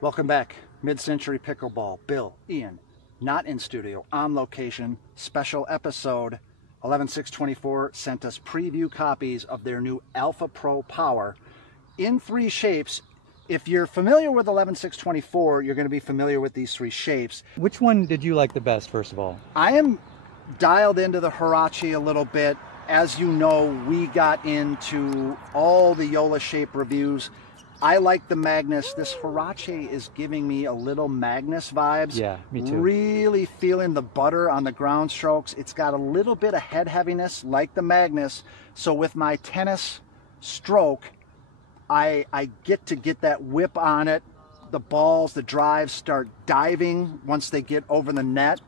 Welcome back. Mid-Century Pickleball. Bill, Ian, not in studio, on location. Special episode. 11six24 sent us preview copies of their new Alpha Pro Power in 3 shapes. If you're familiar with 11six24, you're going to be familiar with these 3 shapes. Which one did you like the best, first of all? I am dialed into the Hurache a little bit. As you know, we got into all the Joola shape reviews. I like the Magnus. This Hurache is giving me a little Magnus vibes. Yeah, me too. Really feeling the butter on the ground strokes. It's got a little bit of head heaviness like the Magnus. So with my tennis stroke, I get to get that whip on it. The balls, the drives start diving once they get over the net.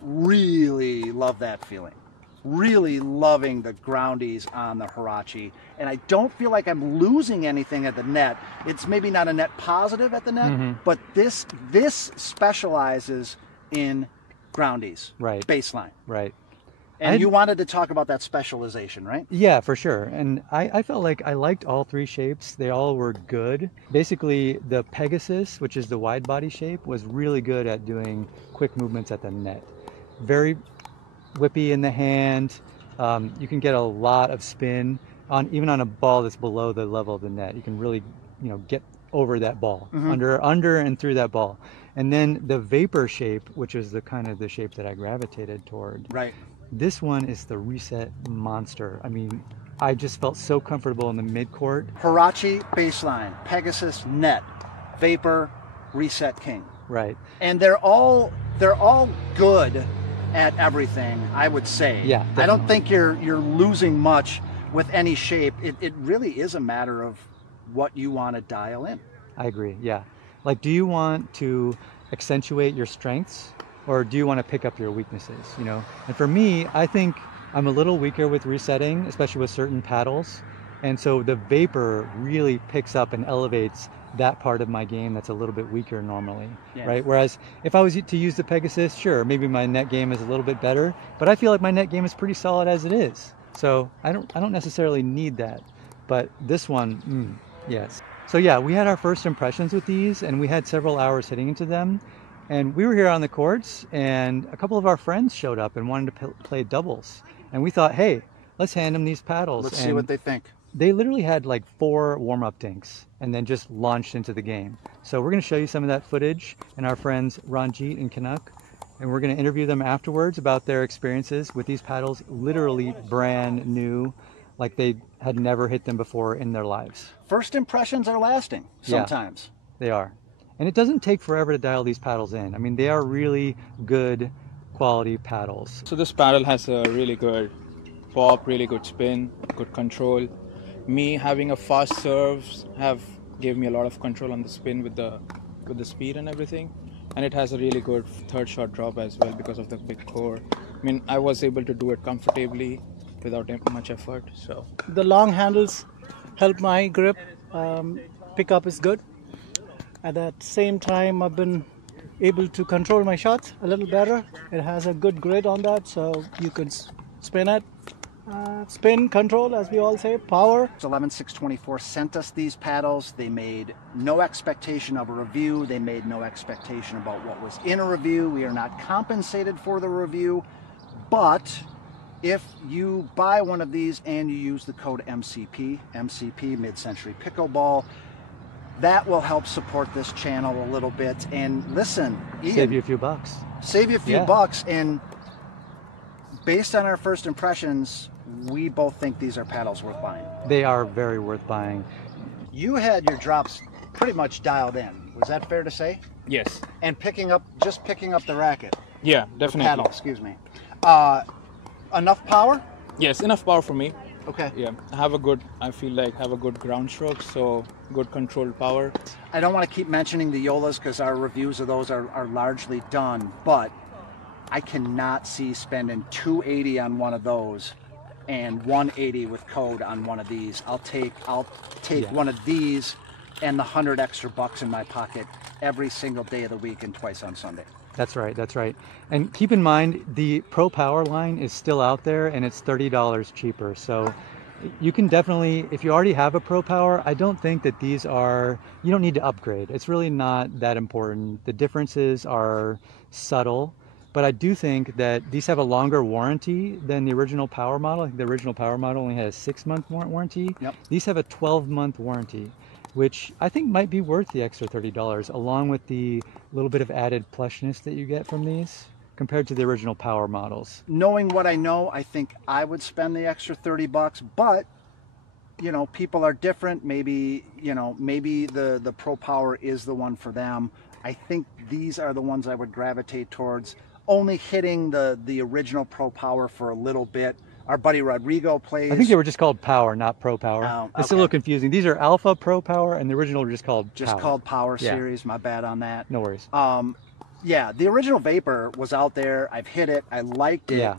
Really love that feeling. Really loving the groundies on the Hurache, and I don't feel like I'm losing anything at the net. It's maybe not a net positive at the net, but this specializes in groundies, right? Baseline, right? And you wanted to talk about that specialization, right? Yeah, for sure. And I felt like I liked all 3 shapes. They all were good. Basically, the Pegasus, which is the wide body shape, was really good at doing quick movements at the net. Very whippy in the hand. You can get a lot of spin even on a ball that's below the level of the net. You can really, get over that ball, under and through that ball. And then the vapor shape, which is the kind of the shape that I gravitated toward. Right. This one is the reset monster. I mean, I just felt so comfortable in the mid-court. Hurache baseline, Pegasus net, vapor reset king. Right. And they're all good at everything, I would say. Yeah, definitely. I don't think you're losing much with any shape. It really is a matter of what you want to dial in. I agree, yeah. Like, do you want to accentuate your strengths, or do you want to pick up your weaknesses, And for me, I think I'm a little weaker with resetting, especially with certain paddles. And so the vapor really picks up and elevates that part of my game that's a little bit weaker normally, right? Whereas if I was to use the Pegasus, sure, maybe my net game is a little bit better, but I feel like my net game is pretty solid as it is. So I don't necessarily need that, but this one, yes. So yeah, we had our first impressions with these, and we had several hours hitting into them, and we were here on the courts, and a couple of our friends showed up and wanted to play doubles, and we thought, hey, let's hand them these paddles. Let's see what they think. They literally had like 4 warm-up dinks and then just launched into the game. So we're going to show you some of that footage and our friends Ranjit and Kanak, and we're going to interview them afterwards about their experiences with these paddles, literally brand new, like they had never hit them before in their lives. First impressions are lasting sometimes. Yeah, they are. And it doesn't take forever to dial these paddles in. I mean, they are really good quality paddles. So this paddle has a really good pop, really good spin, good control. Me having a fast serves gave me a lot of control on the spin with the speed and everything, and it has a really good third shot drop as well because of the big core. I mean, I was able to do it comfortably without much effort. So the long handles help my grip. Pickup is good. At that same time, I've been able to control my shots a little better. It has a good grid on that, so you can spin it. Spin, control, as we all say, power. 11six24 sent us these paddles. They made no expectation of a review. They made no expectation about what was in a review. We are not compensated for the review, but if you buy one of these and you use the code MCP, Mid-Century Pickleball, that will help support this channel a little bit. And listen, Ian, save you a few bucks. Save you a few bucks. And based on our first impressions, we both think these are paddles worth buying. They are very worth buying. You had your drops pretty much dialed in. Was that fair to say? yes, And picking up the racket. yeah, definitely. Paddle, excuse me. Enough power? Yes, enough power for me. Okay. Yeah, I feel like have a good ground stroke, so good controlled power. I don't want to keep mentioning the Joolas because our reviews of those are largely done, but I cannot see spending $280 on one of those and $180 with code on one of these. I'll take one of these and the 100 extra bucks in my pocket every single day of the week and twice on Sunday. That's right, that's right. And keep in mind, the Pro Power line is still out there and it's $30 cheaper. So You can definitely, if you already have a Pro Power, I don't think that these are, you don't need to upgrade. It's really not that important. The differences are subtle, but I do think that these have a longer warranty than the original Power model. I think the original Power model only had a 6-month warranty. Yep. These have a 12-month warranty, which I think might be worth the extra $30, along with the little bit of added plushness that you get from these, compared to the original Power models. Knowing what I know, I think I would spend the extra $30, but you know, people are different. Maybe, you know, maybe the Pro Power is the one for them. I think these are the ones I would gravitate towards, only hitting the original Pro Power for a little bit. Our buddy Rodrigo plays. I think they were just called Power, not Pro Power. Oh, It's a okay. little confusing. These are Alpha Pro Power, and the original were just called Power. called Power Yeah. series. My bad on that. No worries. Yeah, the original Vapor was out there. I've hit it. I liked it. Yeah.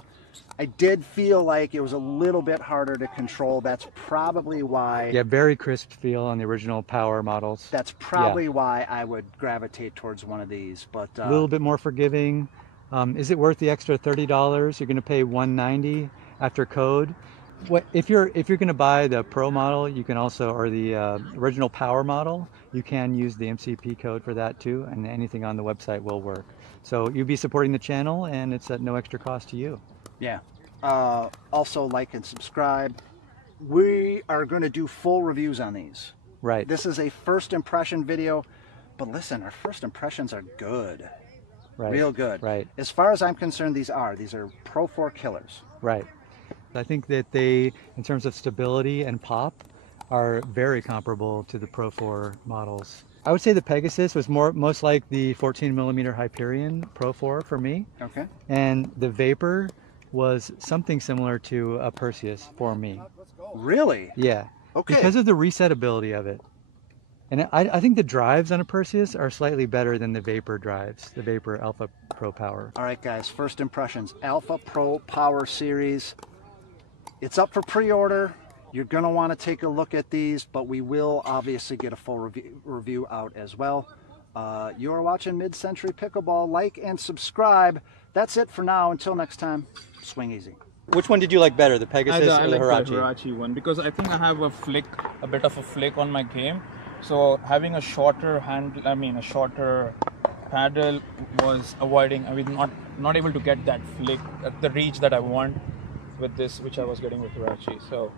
I did feel like it was a little bit harder to control. That's probably why. Yeah, very crisp feel on the original Power models. That's probably why I would gravitate towards one of these. But A little bit more forgiving. Is it worth the extra $30? You're going to pay $190 after code. What if you're going to buy the Pro model? You can also, or the original Power model, you can use the MCP code for that too, and anything on the website will work. So you'll be supporting the channel, and it's at no extra cost to you. yeah. Also like and subscribe. We are going to do full reviews on these. Right. This is a first impression video, but listen, our first impressions are good. Right. Real good. Right. As far as I'm concerned, these are Pro 4 killers. Right. I think that they, in terms of stability and pop, are very comparable to the Pro 4 models. I would say the Pegasus was most like the 14mm Hyperion Pro 4 for me. Okay. And the Vapor was something similar to a Perseus for me. Really? Yeah. Okay. Because of the resetability of it. And I think the drives on a Perseus are slightly better than the Vapor drives, the Vapor Alpha Pro Power. All right, guys, first impressions. Alpha Pro Power Series. It's up for pre-order. You're going to want to take a look at these, but we will obviously get a full review out as well. You are watching Mid-Century Pickleball. Like and subscribe. That's it for now. Until next time, swing easy. Which one did you like better, the Pegasus or the Hurache? The Hurache one, because I think I have a bit of a flick on my game. So having a shorter a shorter paddle was avoiding. Not able to get that flick, the reach that I want with this, which I was getting with Hurache. So,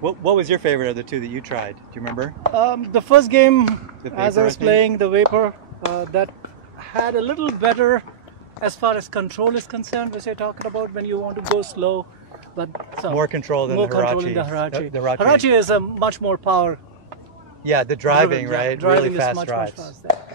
what was your favorite of the two that you tried? Do you remember? The first game, The Vapor, as I was I think? playing the Vapor, that had a little better as far as control is concerned, which you're talking about when you want to go slow. But More control than more the control Hurache. in the Hurache. The Hurache. Hurache is a much more power. Yeah, the driving, Yeah, right? driving Really is fast much drives. faster.